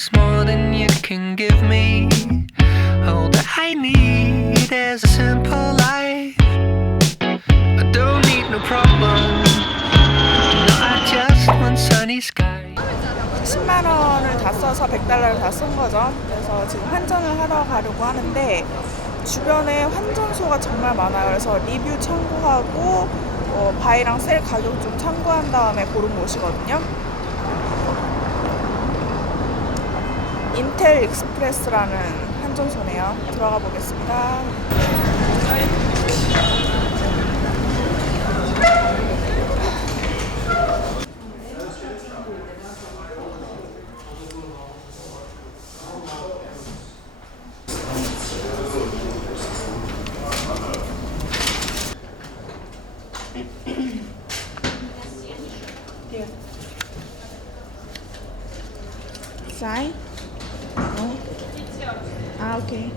is more than you can give me. All that I need is a simple life. I don't need no problem. No, I just want sunny skies. 10만 원을 다 써서 100달러를 다 쓴 거죠. 그래서 지금 환전을 하러 가려고 하는데 주변에 환전소가 정말 많아요. 그래서 리뷰 참고하고 어, 바이랑 셀 가격 좀 참고한 다음에 고른 곳이거든요. 인텔 익스프레스라는 환전소네요. 들어가 보겠습니다. 어? 아, 오케이.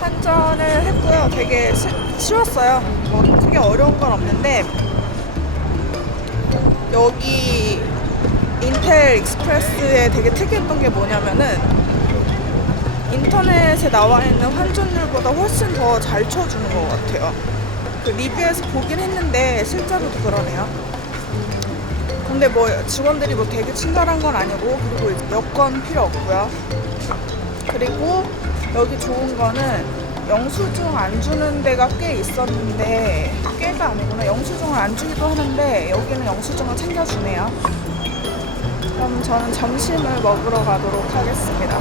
환전을 했고요. 되게 쉬, 쉬웠어요. 뭐 크게 어려운 건 없는데 여기 인텔 익스프레스에 되게 특이했던 게 뭐냐면은 인터넷에 나와 있는 환전율보다 훨씬 더 잘 쳐주는 것 같아요. 그 리뷰에서 보긴 했는데 실제로도 그러네요. 근데 뭐 직원들이 뭐 되게 친절한 건 아니고 그리고 여권 필요 없고요. 그리고 여기 좋은 거는 영수증 안 주는 데가 꽤 있었는데 꽤가 아니구나 영수증을 안 주기도 하는데 여기는 영수증을 챙겨주네요. 그럼 저는 점심을 먹으러 가도록 하겠습니다.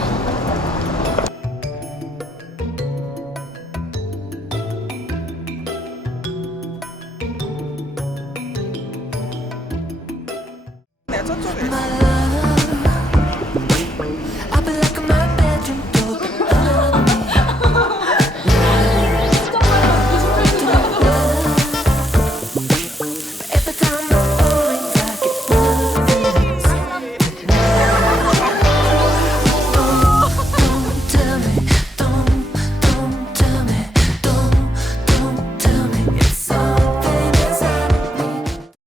네, 저쪽에 있어요.